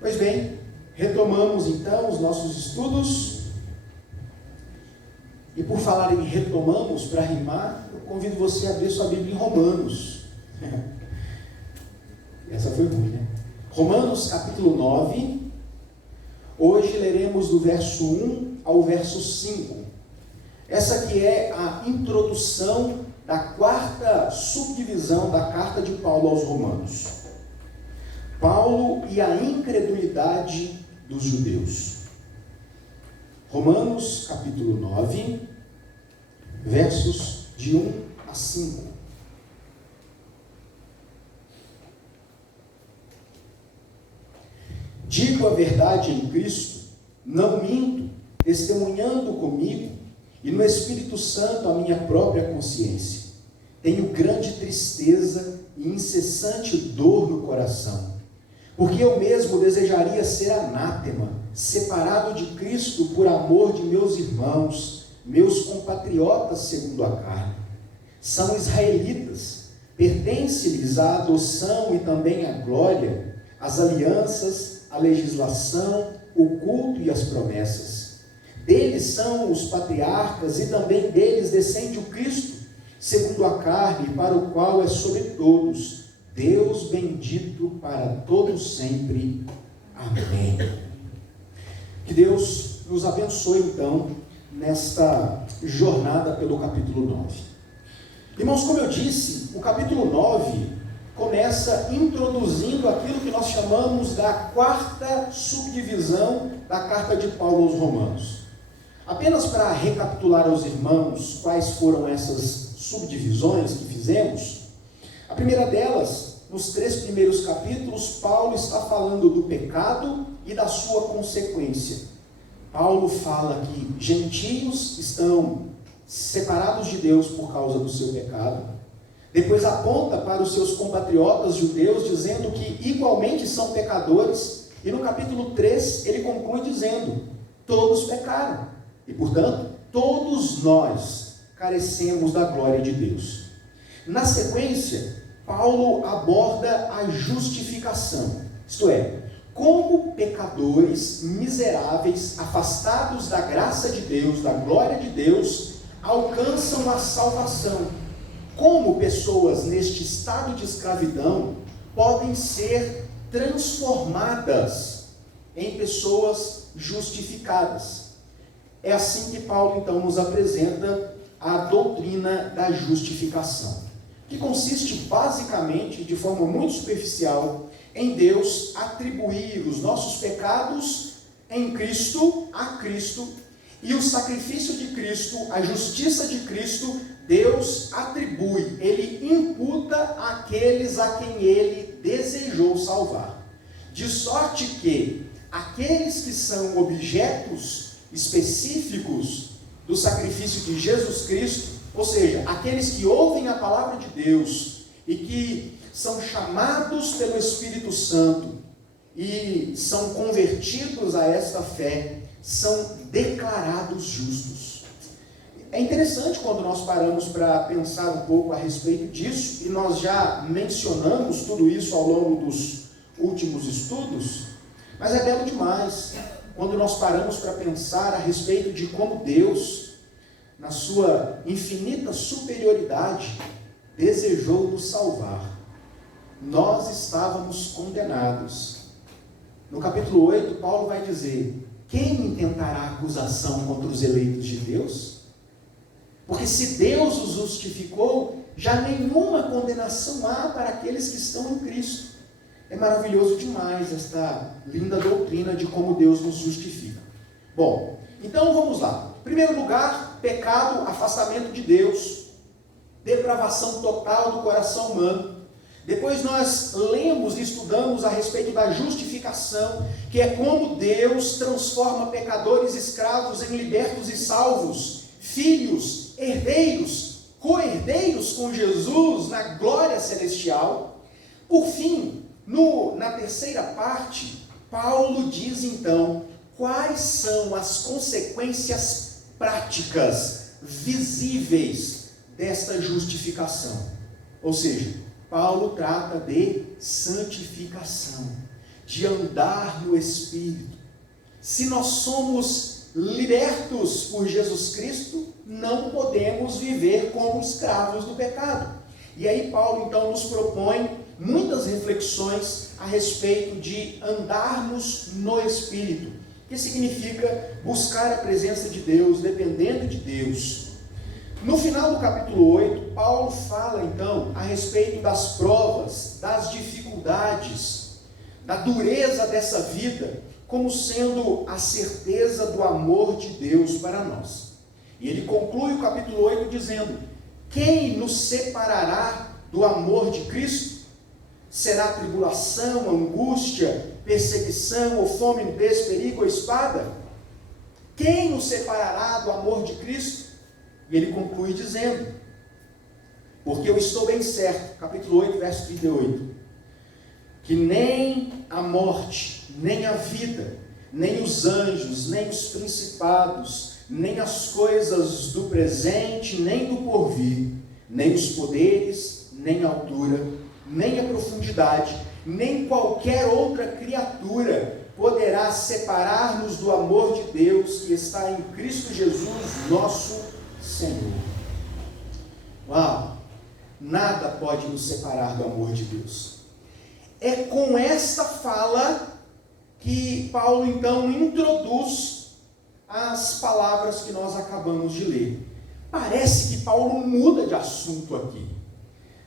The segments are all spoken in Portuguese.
Pois bem, retomamos então os nossos estudos. E por falar em retomamos, para rimar, eu convido você a abrir sua Bíblia em Romanos. Essa foi ruim, né? Romanos capítulo 9. Hoje leremos do verso 1 ao verso 5. Essa que é a introdução da quarta subdivisão da carta de Paulo aos Romanos. Paulo e a incredulidade dos judeus. Romanos capítulo 9, versos de 1 a 5. Digo a verdade em Cristo, não minto, testemunhando comigo e no Espírito Santo a minha própria consciência. Tenho grande tristeza e incessante dor no coração, porque eu mesmo desejaria ser anátema, separado de Cristo por amor de meus irmãos, meus compatriotas segundo a carne. São israelitas, pertence-lhes a adoção e também a glória, as alianças, a legislação, o culto e as promessas. Deles são os patriarcas e também deles descende o Cristo, segundo a carne, para o qual é sobre todos, Deus bendito para todos sempre. Amém. Que Deus nos abençoe então nesta jornada pelo capítulo 9. Irmãos, como eu disse, o capítulo 9 começa introduzindo aquilo que nós chamamos da quarta subdivisão da carta de Paulo aos Romanos. Apenas para recapitular aos irmãos quais foram essas subdivisões que fizemos, a primeira delas, nos 3 primeiros capítulos, Paulo está falando do pecado e da sua consequência. Paulo fala que gentios estão separados de Deus por causa do seu pecado. Depois aponta para os seus compatriotas judeus, dizendo que igualmente são pecadores. E no capítulo 3 ele conclui dizendo: todos pecaram. E portanto, todos nós carecemos da glória de Deus. Na sequência, Paulo aborda a justificação. Isto é, como pecadores miseráveis, afastados da graça de Deus, da glória de Deus, alcançam a salvação. Como pessoas neste estado de escravidão podem ser transformadas em pessoas justificadas. É assim que Paulo então nos apresenta a doutrina da justificação, que consiste basicamente, de forma muito superficial, em Deus atribuir os nossos pecados em Cristo, a Cristo, e o sacrifício de Cristo, a justiça de Cristo, Deus atribui, Ele imputa àqueles a quem Ele desejou salvar. De sorte que aqueles que são objetos específicos do sacrifício de Jesus Cristo, ou seja, aqueles que ouvem a palavra de Deus e que são chamados pelo Espírito Santo e são convertidos a esta fé, são declarados justos. É interessante quando nós paramos para pensar um pouco a respeito disso, e nós já mencionamos tudo isso ao longo dos últimos estudos, mas é belo demais quando nós paramos para pensar a respeito de como Deus, na sua infinita superioridade, desejou nos salvar. Nós estávamos condenados. No capítulo 8, Paulo vai dizer: quem intentará acusação contra os eleitos de Deus? Porque se Deus os justificou, já nenhuma condenação há para aqueles que estão em Cristo. É maravilhoso demais esta linda doutrina de como Deus nos justifica. Bom, então vamos lá. Em primeiro lugar, pecado, afastamento de Deus, depravação total do coração humano. Depois nós lemos e estudamos a respeito da justificação, que é como Deus transforma pecadores escravos em libertos e salvos, filhos, herdeiros, co-herdeiros com Jesus na glória celestial. Por fim, na terceira parte, Paulo diz então quais são as consequências práticas, visíveis desta justificação. Ou seja, Paulo trata de santificação, de andar no Espírito. Se nós somos libertos por Jesus Cristo, não podemos viver como escravos do pecado. E aí Paulo então nos propõe muitas reflexões a respeito de andarmos no Espírito, que significa buscar a presença de Deus, dependendo de Deus. No final do capítulo 8, Paulo fala então a respeito das provas, das dificuldades, da dureza dessa vida, como sendo a certeza do amor de Deus para nós. E ele conclui o capítulo 8 dizendo: quem nos separará do amor de Cristo? Será tribulação, angústia, perseguição, ou fome, nudez, perigo ou espada? Quem nos separará do amor de Cristo? E ele conclui dizendo: porque eu estou bem certo, capítulo 8, verso 38, que nem a morte, nem a vida, nem os anjos, nem os principados, nem as coisas do presente, nem do porvir, nem os poderes, nem a altura, nem a profundidade, nem qualquer outra criatura poderá separar-nos do amor de Deus que está em Cristo Jesus, nosso Senhor. Uau! Nada pode nos separar do amor de Deus. É com esta fala que Paulo então introduz as palavras que nós acabamos de ler. Parece que Paulo muda de assunto aqui,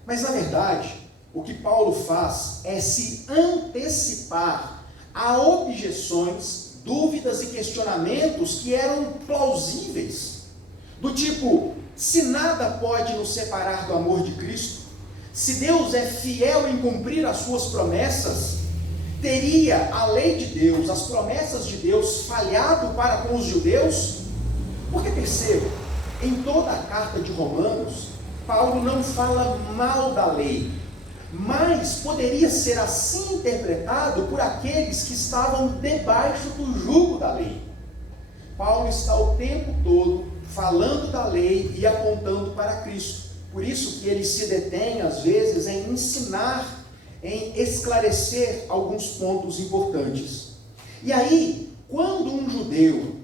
mas na verdade o que Paulo faz é se antecipar a objeções, dúvidas e questionamentos que eram plausíveis, do tipo: se nada pode nos separar do amor de Cristo, se Deus é fiel em cumprir as suas promessas, teria a lei de Deus, as promessas de Deus, falhado para com os judeus? Porque perceba, em toda a carta de Romanos, Paulo não fala mal da lei, mas poderia ser assim interpretado por aqueles que estavam debaixo do jugo da lei. Paulo está o tempo todo falando da lei e apontando para Cristo. Por isso que ele se detém, às vezes, em ensinar, em esclarecer alguns pontos importantes. E aí, quando um judeu,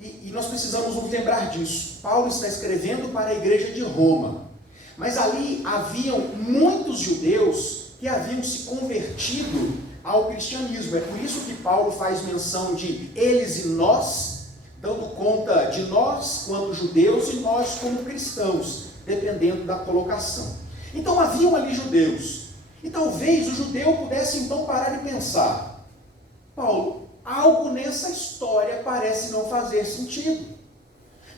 e nós precisamos nos lembrar disso, Paulo está escrevendo para a igreja de Roma, mas ali haviam muitos judeus que haviam se convertido ao cristianismo. É por isso que Paulo faz menção de eles e nós, dando conta de nós quanto judeus e nós como cristãos, dependendo da colocação. Então haviam ali judeus, e talvez o judeu pudesse então parar e pensar: Paulo, algo nessa história parece não fazer sentido,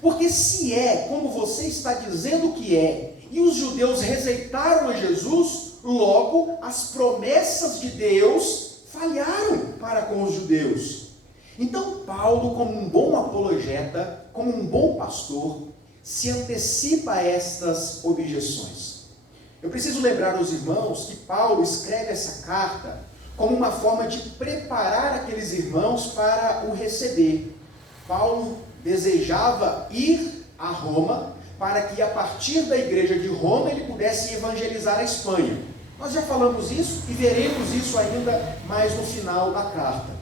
porque se é como você está dizendo que é, e os judeus rejeitaram a Jesus, logo as promessas de Deus falharam para com os judeus. Então Paulo, como um bom apologeta, como um bom pastor, se antecipa a estas objeções. Eu preciso lembrar aos irmãos que Paulo escreve essa carta como uma forma de preparar aqueles irmãos para o receber. Paulo desejava ir a Roma para que a partir da igreja de Roma ele pudesse evangelizar a Espanha. Nós já falamos isso e veremos isso ainda mais no final da carta.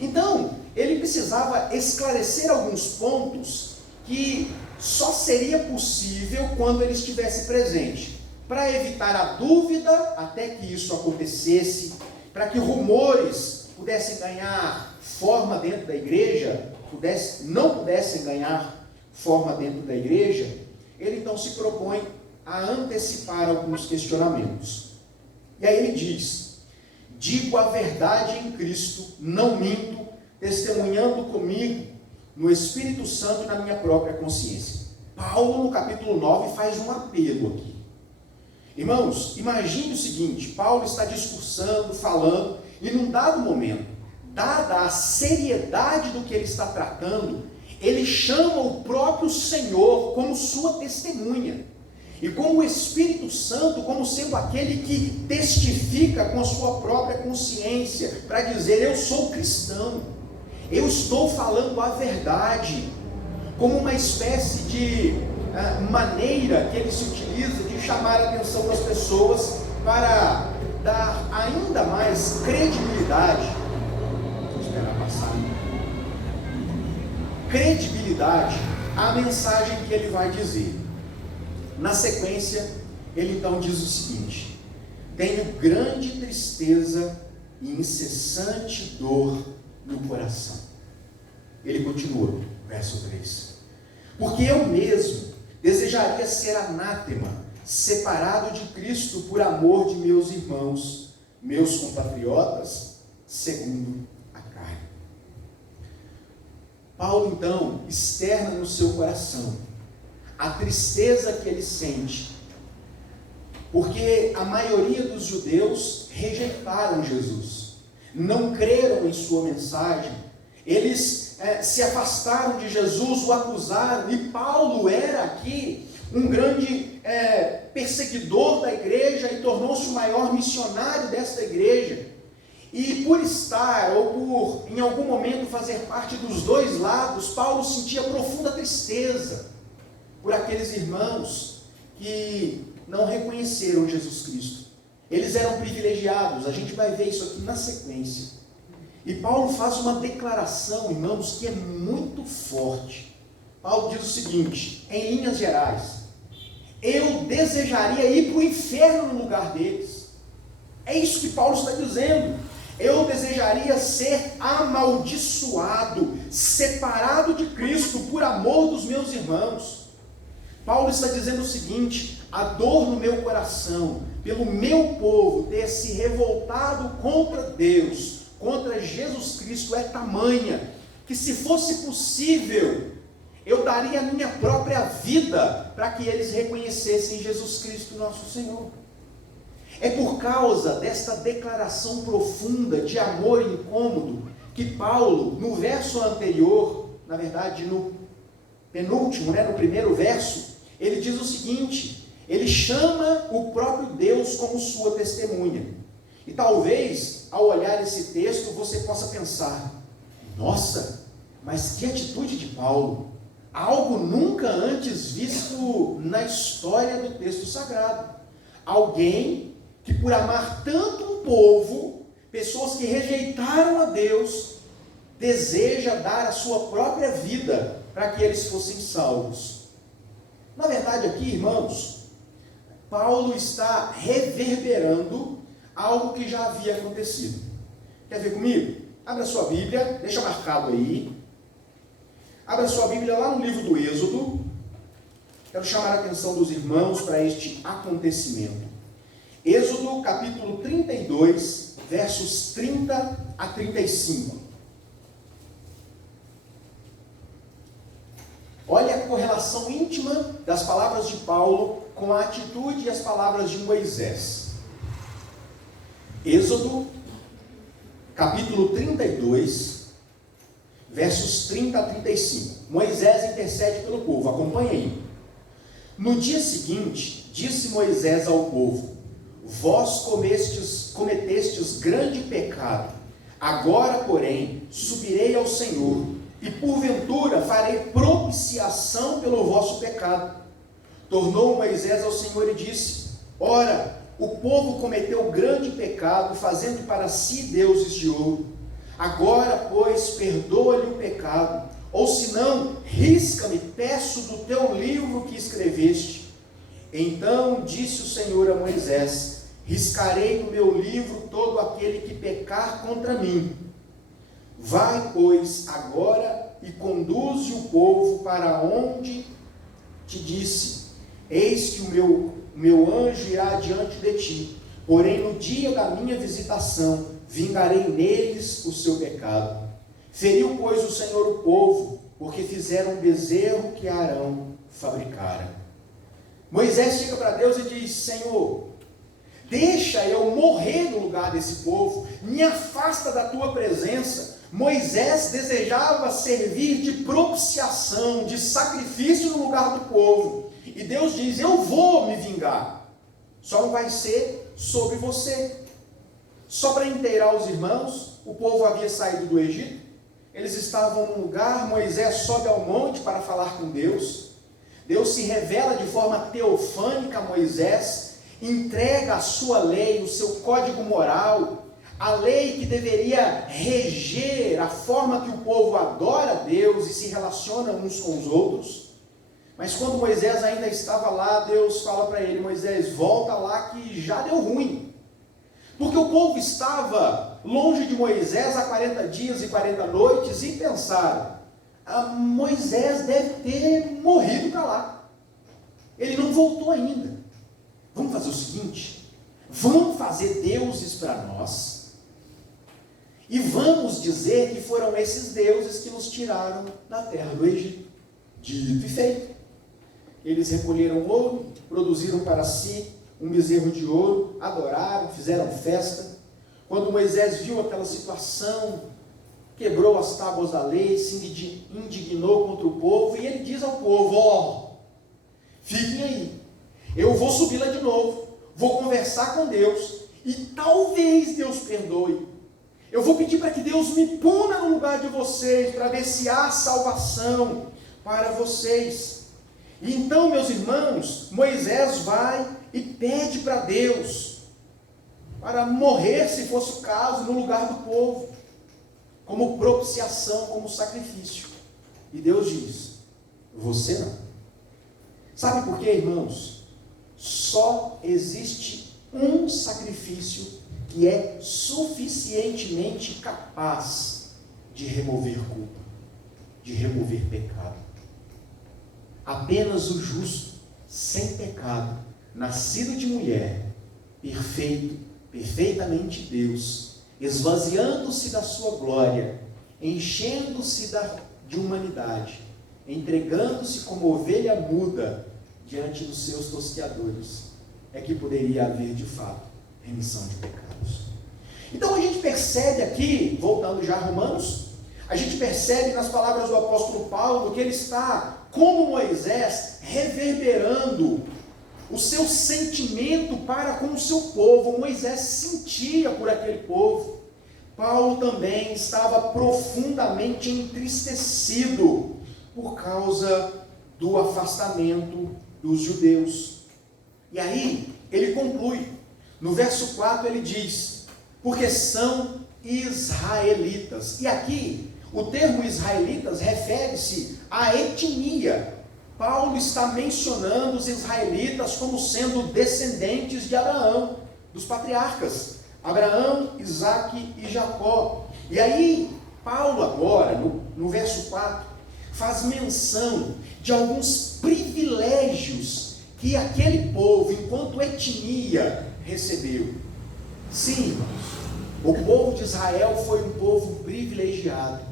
Então, ele precisava esclarecer alguns pontos que só seria possível quando ele estivesse presente, para evitar a dúvida até que isso acontecesse, para que rumores pudessem ganhar forma dentro da igreja, não pudessem ganhar forma dentro da igreja. Ele então se propõe a antecipar alguns questionamentos. E aí ele diz: digo a verdade em Cristo, não minto, testemunhando comigo no Espírito Santo e na minha própria consciência. Paulo, no capítulo 9, faz um apelo aqui. Irmãos, imagine o seguinte: Paulo está discursando, falando, e num dado momento, dada a seriedade do que ele está tratando, ele chama o próprio Senhor como sua testemunha, e como o Espírito Santo como sendo aquele que testifica com a sua própria consciência, para dizer: eu sou cristão, eu estou falando a verdade, como uma espécie de maneira que ele se utiliza de chamar a atenção das pessoas para dar ainda mais credibilidade passar credibilidade à mensagem que ele vai dizer. Na sequência, ele então diz o seguinte: tenho grande tristeza e incessante dor no coração. Ele continua, verso 3: porque eu mesmo desejaria ser anátema, separado de Cristo por amor de meus irmãos, meus compatriotas, segundo a carne. Paulo então externa no seu coração a tristeza que ele sente, porque a maioria dos judeus rejeitaram Jesus, não creram em sua mensagem, eles se afastaram de Jesus, o acusaram, e Paulo era aqui um grande perseguidor da igreja e tornou-se o maior missionário desta igreja. E por estar, ou por em algum momento fazer parte dos dois lados, Paulo sentia profunda tristeza por aqueles irmãos que não reconheceram Jesus Cristo. Eles eram privilegiados, a gente vai ver isso aqui na sequência. E Paulo faz uma declaração, irmãos, que é muito forte. Paulo diz o seguinte, em linhas gerais: eu desejaria ir para o inferno no lugar deles. É isso que Paulo está dizendo. Eu desejaria ser amaldiçoado, separado de Cristo por amor dos meus irmãos. Paulo está dizendo o seguinte: a dor no meu coração, pelo meu povo ter se revoltado contra Deus, contra Jesus Cristo, é tamanha, que se fosse possível, eu daria a minha própria vida para que eles reconhecessem Jesus Cristo nosso Senhor. É por causa desta declaração profunda de amor incômodo que Paulo, no verso anterior, na verdade no penúltimo, no primeiro verso, ele diz o seguinte: ele chama o próprio Deus como sua testemunha. E talvez, ao olhar esse texto, você possa pensar: nossa, mas que atitude de Paulo! Algo nunca antes visto na história do texto sagrado. Alguém que, por amar tanto um povo, pessoas que rejeitaram a Deus, deseja dar a sua própria vida para que eles fossem salvos. Na verdade aqui, irmãos, Paulo está reverberando algo que já havia acontecido. Quer ver comigo? Abra sua Bíblia, deixa marcado aí. Abra sua Bíblia lá no livro do Êxodo. Quero chamar a atenção dos irmãos para este acontecimento. Êxodo capítulo 32, versos 30 a 35. Olha a correlação íntima das palavras de Paulo com a atitude e as palavras de Moisés. Êxodo capítulo 32, versos 30 a 35. Moisés intercede pelo povo, acompanhe aí. No dia seguinte, disse Moisés ao povo: vós cometestes grande pecado, agora, porém, subirei ao Senhor, e porventura farei propiciação pelo vosso pecado. Tornou Moisés ao Senhor e disse: ora, o povo cometeu grande pecado, fazendo para si deuses de ouro. Agora, pois, perdoa-lhe o pecado, ou senão, risca-me, peço do teu livro que escreveste. Então disse o Senhor a Moisés: riscarei no meu livro todo aquele que pecar contra mim. Vai, pois, agora e conduze o povo para onde te disse: eis que o meu anjo irá diante de ti, porém no dia da minha visitação vingarei neles o seu pecado. Feriu, pois, o Senhor o povo, porque fizeram um bezerro que Arão fabricara. Moisés chega para Deus e diz: Senhor, deixa eu morrer no lugar desse povo, me afasta da tua presença. Moisés desejava servir de propiciação, de sacrifício no lugar do povo, e Deus diz: eu vou me vingar, só não vai ser sobre você. Só para inteirar os irmãos, o povo havia saído do Egito, eles estavam num lugar, Moisés sobe ao monte para falar com Deus, Deus se revela de forma teofânica a Moisés, entrega a sua lei, o seu código moral, a lei que deveria reger a forma que o povo adora a Deus e se relaciona uns com os outros. Mas quando Moisés ainda estava lá, Deus fala para ele: Moisés, volta lá que já deu ruim. Porque o povo estava longe de Moisés há 40 dias e 40 noites e pensaram: Moisés deve ter morrido para lá. Ele não voltou ainda. Vamos fazer o seguinte: vamos fazer deuses para nós e vamos dizer que foram esses deuses que nos tiraram da terra do Egito. Dito e feito. Eles recolheram ouro, produziram para si um bezerro de ouro, adoraram, fizeram festa. Quando Moisés viu aquela situação, quebrou as tábuas da lei, se indignou contra o povo, e ele diz ao povo: fiquem aí, eu vou subir lá de novo, vou conversar com Deus, e talvez Deus perdoe. Eu vou pedir para que Deus me puna no lugar de vocês, para ver se há salvação para vocês. E então, meus irmãos, Moisés vai e pede para Deus, para morrer, se fosse o caso, no lugar do povo, como propiciação, como sacrifício. E Deus diz: você não. Sabe por quê, irmãos? Só existe um sacrifício que é suficientemente capaz de remover culpa, de remover pecado. Apenas o justo, sem pecado, nascido de mulher, perfeito, perfeitamente Deus, esvaziando-se da sua glória, enchendo-se de humanidade, entregando-se como ovelha muda diante dos seus tosqueadores, é que poderia haver de fato remissão de pecados. Então a gente percebe aqui, voltando já a Romanos, a gente percebe nas palavras do apóstolo Paulo que ele está, como Moisés, reverberando o seu sentimento para com o seu povo. Moisés sentia por aquele povo. Paulo também estava profundamente entristecido por causa do afastamento dos judeus. E aí ele conclui, no verso 4 ele diz: porque são israelitas. E aqui o termo israelitas refere-se à etnia. Paulo está mencionando os israelitas como sendo descendentes de Abraão, dos patriarcas, Abraão, Isaque e Jacó. E aí, Paulo agora, no verso 4, faz menção de alguns privilégios que aquele povo, enquanto etnia, recebeu. Sim, irmãos, o povo de Israel foi um povo privilegiado.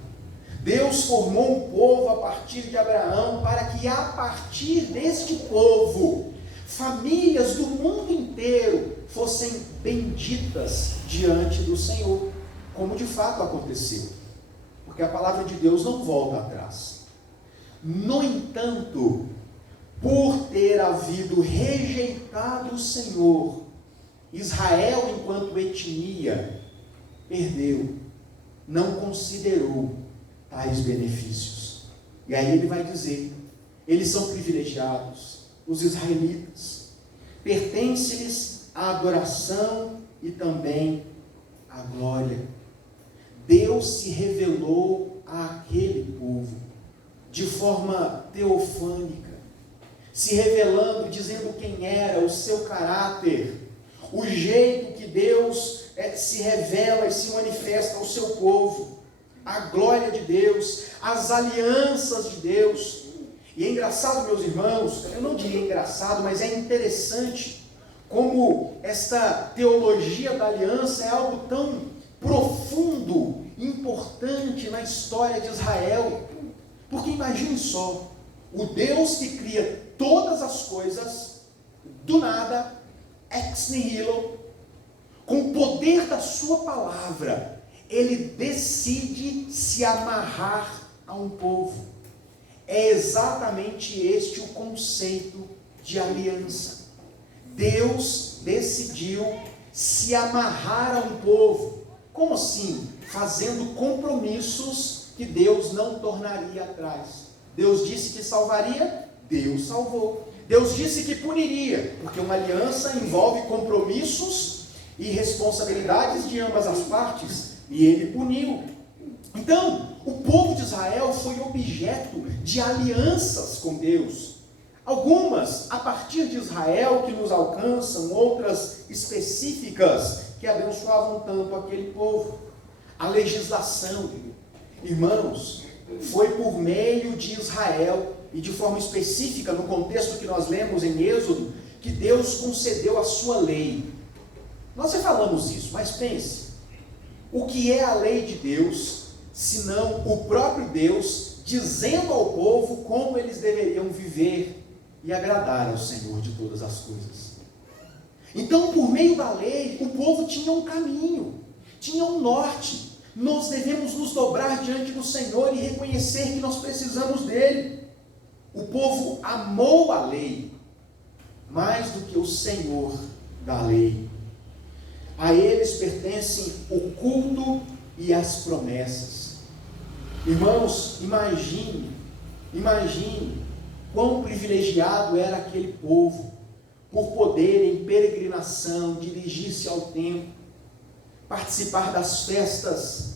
Deus formou um povo a partir de Abraão, para que a partir deste povo, famílias do mundo inteiro fossem benditas diante do Senhor, como de fato aconteceu, porque a palavra de Deus não volta atrás. No entanto, por ter havido rejeitado o Senhor, Israel, enquanto etnia, perdeu, não considerou tais benefícios. E aí ele vai dizer: eles são privilegiados, os israelitas, pertence-lhes a adoração e também a glória. Deus se revelou àquele povo de forma teofânica, se revelando, dizendo quem era, o seu caráter, o jeito que Deus se revela e se manifesta ao seu povo, a glória de Deus, as alianças de Deus. E é engraçado, meus irmãos, eu não diria engraçado, mas é interessante como esta teologia da aliança é algo tão profundo, importante na história de Israel. Porque imagine só, o Deus que cria todas as coisas, do nada, ex nihilo, com o poder da sua palavra, ele decide se amarrar a um povo. É exatamente este o conceito de aliança. Deus decidiu se amarrar a um povo. Como assim? Fazendo compromissos que Deus não tornaria atrás. Deus disse que salvaria, Deus salvou. Deus disse que puniria, porque uma aliança envolve compromissos e responsabilidades de ambas as partes, e ele puniu. Então, o povo de Israel foi objeto de alianças com Deus. Algumas a partir de Israel que nos alcançam, outras específicas que abençoavam tanto aquele povo. A legislação, irmãos, foi por meio de Israel e de forma específica no contexto que nós lemos em Êxodo, que Deus concedeu a sua lei. Nós já falamos isso, mas pense, o que é a lei de Deus, senão o próprio Deus dizendo ao povo como eles deveriam viver e agradar ao Senhor de todas as coisas. Então, por meio da lei, o povo tinha um caminho, tinha um norte. Nós devemos nos dobrar diante do Senhor e reconhecer que nós precisamos dele. O povo amou a lei mais do que o Senhor da lei. A eles pertencem o culto e as promessas. Irmãos, imagine quão privilegiado era aquele povo por poder em peregrinação dirigir-se ao templo, participar das festas,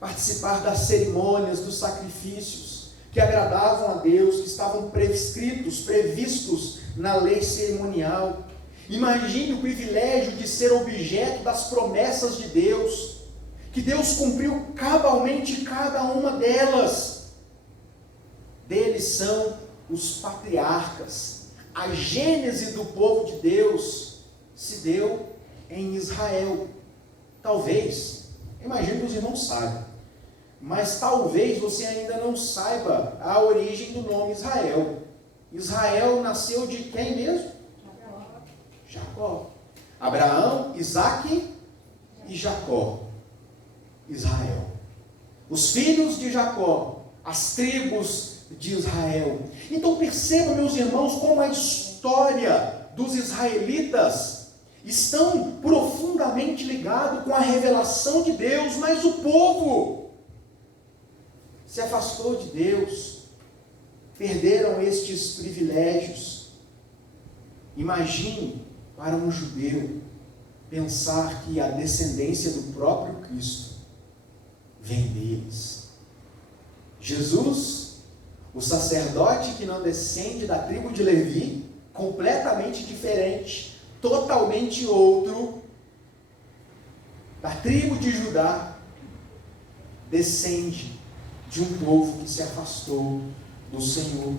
participar das cerimônias, dos sacrifícios que agradavam a Deus, que estavam previstos na lei cerimonial. Imagine o privilégio de ser objeto das promessas de Deus, que Deus cumpriu cabalmente cada uma delas. Deles são os patriarcas. A gênese do povo de Deus se deu em Israel. Talvez, imagino que os irmãos saibam, mas talvez você ainda não saiba a origem do nome Israel. Israel nasceu de quem mesmo? Jacó. Abraão, Isaque e Jacó. Israel. Os filhos de Jacó, as tribos de Israel. Então percebam, meus irmãos, como a história dos israelitas estão profundamente ligados com a revelação de Deus, mas o povo se afastou de Deus, perderam estes privilégios. Imagine para um judeu pensar que a descendência do próprio Cristo vem deles. Jesus, o sacerdote que não descende da tribo de Levi, completamente diferente, totalmente outro, da tribo de Judá, descende de um povo que se afastou do Senhor.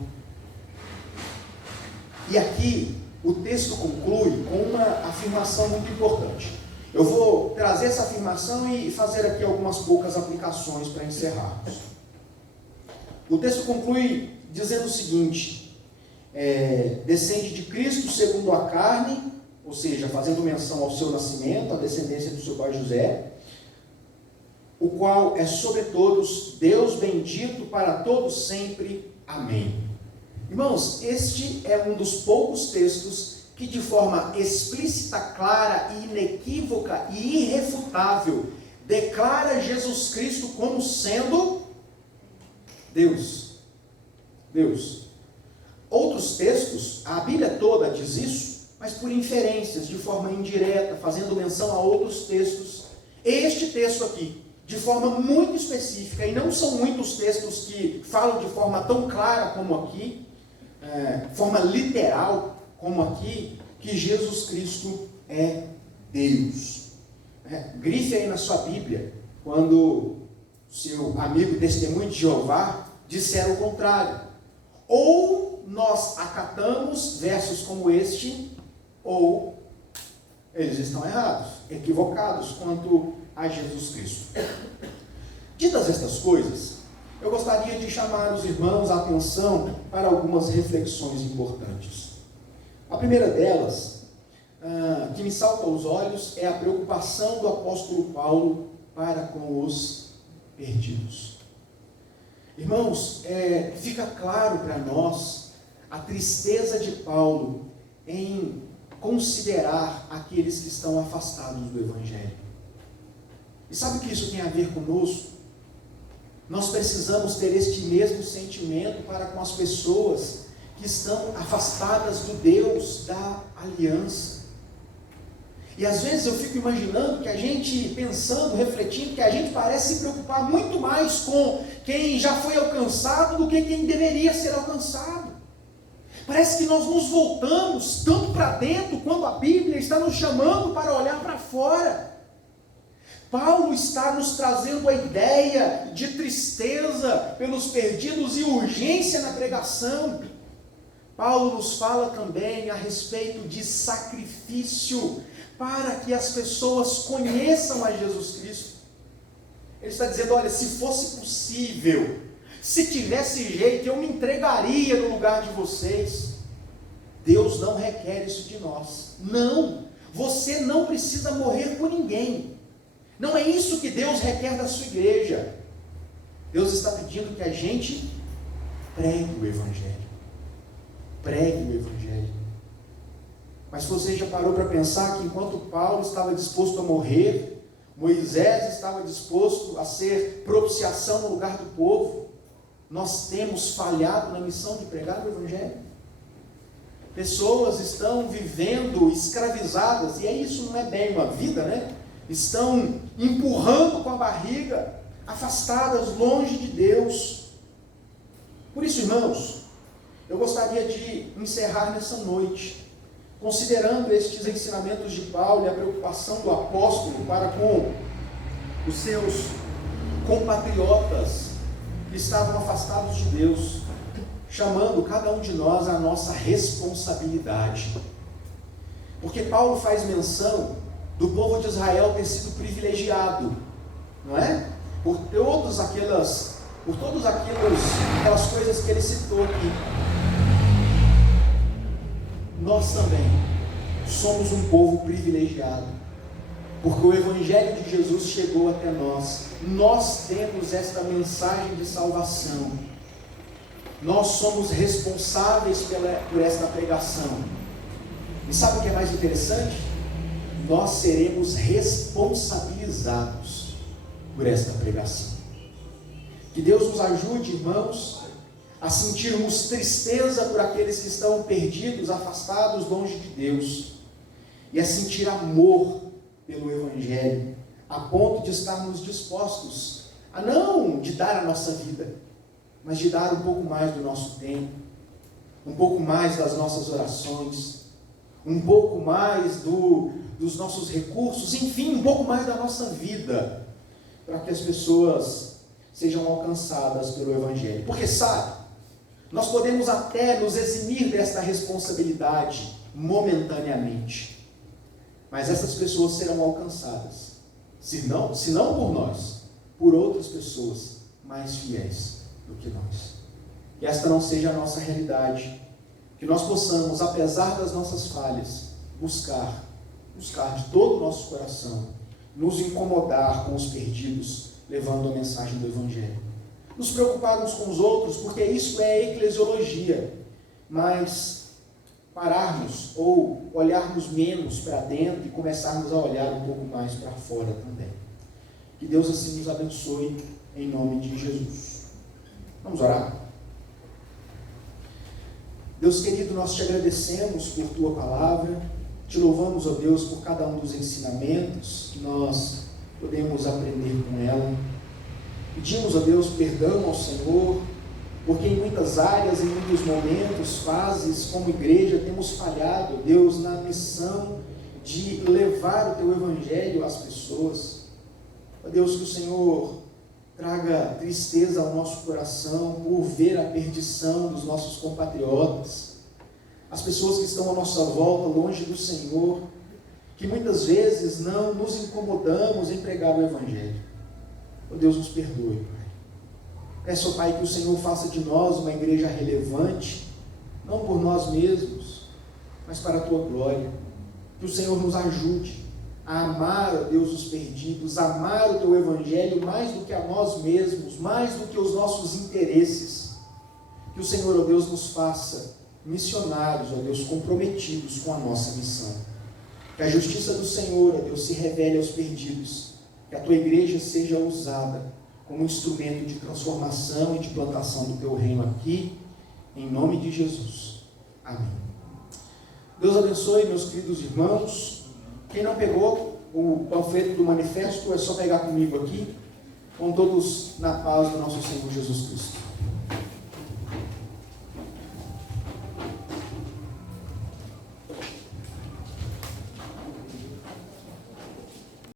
E aqui o texto conclui com uma afirmação muito importante. Eu vou trazer essa afirmação e fazer aqui algumas poucas aplicações para encerrarmos. O texto conclui dizendo o seguinte: descende de Cristo segundo a carne, ou seja, fazendo menção ao seu nascimento, à descendência do seu pai José, o qual é sobre todos, Deus bendito para todos sempre. Amém. Irmãos, este é um dos poucos textos que de forma explícita, clara, inequívoca e irrefutável declara Jesus Cristo como sendo Deus. Deus. Outros textos, a Bíblia toda diz isso, mas por inferências, de forma indireta, fazendo menção a outros textos. Este texto aqui, de forma muito específica, e não são muitos textos que falam de forma tão clara como aqui, forma literal como aqui, que Jesus Cristo é Deus. Grife aí na sua Bíblia, quando seu amigo testemunho de Jeová disser o contrário. Ou nós acatamos versos como este, ou eles estão errados, equivocados quanto a Jesus Cristo. Ditas estas coisas, eu gostaria de chamar os irmãos a atenção para algumas reflexões importantes. A primeira delas, que me salta aos olhos, é a preocupação do apóstolo Paulo para com os perdidos. Irmãos, fica claro para nós a tristeza de Paulo em considerar aqueles que estão afastados do Evangelho. E sabe o que isso tem a ver conosco? Nós precisamos ter este mesmo sentimento para com as pessoas que estão afastadas do Deus da aliança. E às vezes eu fico imaginando que a gente, pensando, refletindo, que a gente parece se preocupar muito mais com quem já foi alcançado do que quem deveria ser alcançado. Parece que nós nos voltamos tanto para dentro, quanto a Bíblia está nos chamando para olhar para fora. Paulo está nos trazendo a ideia de tristeza pelos perdidos e urgência na pregação. Paulo nos fala também a respeito de sacrifício, para que as pessoas conheçam a Jesus Cristo. Ele está dizendo, olha, se fosse possível, se tivesse jeito, eu me entregaria no lugar de vocês. Deus não requer isso de nós. Não, você não precisa morrer por ninguém. Não é isso que Deus requer da sua igreja. Deus está pedindo que a gente pregue o Evangelho. Pregue o Evangelho. Mas você já parou para pensar que enquanto Paulo estava disposto a morrer, Moisés estava disposto a ser propiciação no lugar do povo, nós temos falhado na missão de pregar o Evangelho? Pessoas estão vivendo escravizadas, e isso não é bem uma vida, né? Estão empurrando com a barriga, afastadas, longe de Deus. Por isso, irmãos, eu gostaria de encerrar nessa noite, considerando estes ensinamentos de Paulo e a preocupação do apóstolo para com os seus compatriotas que estavam afastados de Deus, chamando cada um de nós à nossa responsabilidade. Porque Paulo faz menção do povo de Israel ter sido privilegiado, não é? Por todas aquelas coisas que ele citou aqui. Nós também somos um povo privilegiado, porque o Evangelho de Jesus chegou até nós. Nós temos esta mensagem de salvação. Nós somos responsáveis por esta pregação. E sabe o que é mais interessante? Nós seremos responsabilizados por esta pregação. Que Deus nos ajude, irmãos, a sentirmos tristeza por aqueles que estão perdidos, afastados, longe de Deus, e a sentir amor pelo Evangelho, a ponto de estarmos dispostos a não de dar a nossa vida, mas de dar um pouco mais do nosso tempo, um pouco mais das nossas orações, um pouco mais dos nossos recursos, enfim, um pouco mais da nossa vida, para que as pessoas sejam alcançadas pelo Evangelho. Porque sabe, nós podemos até nos eximir desta responsabilidade momentaneamente, mas essas pessoas serão alcançadas, se não por nós, por outras pessoas mais fiéis do que nós. Que esta não seja a nossa realidade, que nós possamos, apesar das nossas falhas, buscar de todo o nosso coração, nos incomodar com os perdidos, levando a mensagem do Evangelho. Nos preocuparmos com os outros, porque isso é eclesiologia, mas pararmos ou olharmos menos para dentro e começarmos a olhar um pouco mais para fora também. Que Deus assim nos abençoe, em nome de Jesus. Vamos orar? Deus querido, nós te agradecemos por tua palavra, te louvamos, ó Deus, por cada um dos ensinamentos que nós podemos aprender com ela. Pedimos, ó Deus, perdão ao Senhor, porque em muitas áreas, em muitos momentos, fases, como igreja, temos falhado, Deus, na missão de levar o teu Evangelho às pessoas. Ó Deus, que o Senhor traga tristeza ao nosso coração por ver a perdição dos nossos compatriotas, as pessoas que estão à nossa volta, longe do Senhor, que muitas vezes não nos incomodamos em pregar o Evangelho. Ó Deus, nos perdoe, Pai. Peço, Pai, que o Senhor faça de nós uma igreja relevante, não por nós mesmos, mas para a Tua glória. Que o Senhor nos ajude a amar, ó Deus, os perdidos, amar o Teu Evangelho mais do que a nós mesmos, mais do que os nossos interesses. Que o Senhor, ó Deus, nos faça missionários, ó Deus, comprometidos com a nossa missão. Que a justiça do Senhor, ó Deus, se revele aos perdidos. Que a Tua igreja seja usada como instrumento de transformação e de plantação do Teu reino aqui, em nome de Jesus. Amém. Deus abençoe, meus queridos irmãos. Quem não pegou o panfleto do manifesto, é só pegar comigo aqui. Com todos na paz do nosso Senhor Jesus Cristo.